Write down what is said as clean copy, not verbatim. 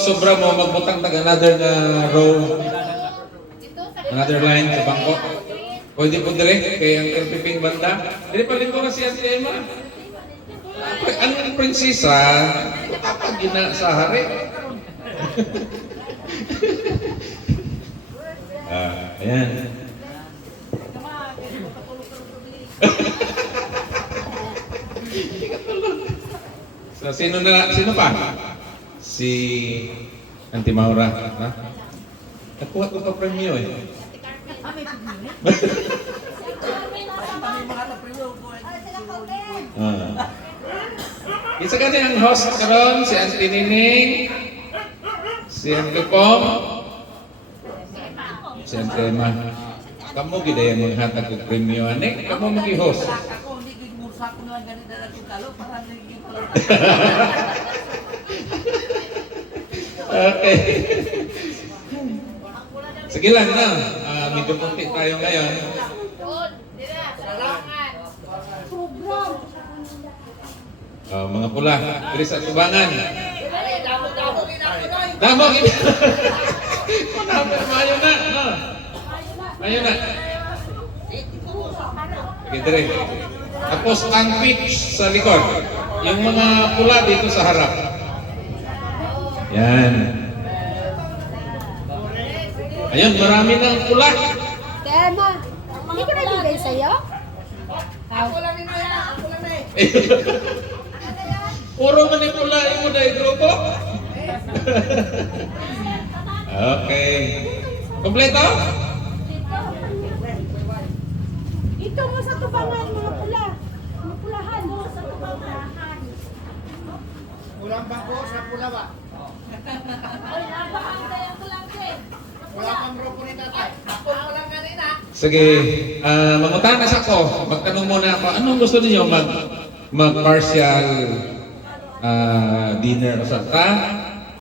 Sobra mo, magbutang tag another na row, another line sa bangko. Pwede po dire, kay ang Piping banda. Hindi pa rin ko nga si Auntie Emma. Ang prinsesa, kapag gina sa hari. Ayan. So, sino pa? Si Auntie Maura. Ha? Nakuha ko pa premyo eh. Isa ka ang host karon si Auntie Nining, si Auntie Pom, si Auntie Emma. Kamu gid ay maghatag og premyo ani, kamu magi-host. Ako hindi gid mursa ko nga ganito na kalo para naging pala. Okay. Sige lang na. Medyo konti tayo ngayon. Mga pula, diri sa tubangan. Damo gid. Mayo na. Mayo na. Okay, dire. Tapos ang pitch sa likod. Yung mga pula dito sa harap. Yan. Ayun, marami ng pula. Kaya ma, hindi ko nabigay sa'yo? Ako lang nito yan, ako lang na eh. Puro manipula mo na grupo. Okay. Kompleto? Ito mo sa tubangan, mga pula. Mga pulahan mo sa tubangan. Pulang bangko sa pula ba? Ay, napakantay ako lang din. Wala pang grupo ni tatay. Ako lang kanina. Sige, mangutanas ako. Magtanong muna ako, anong gusto niyo mag-partial dinner sa ka?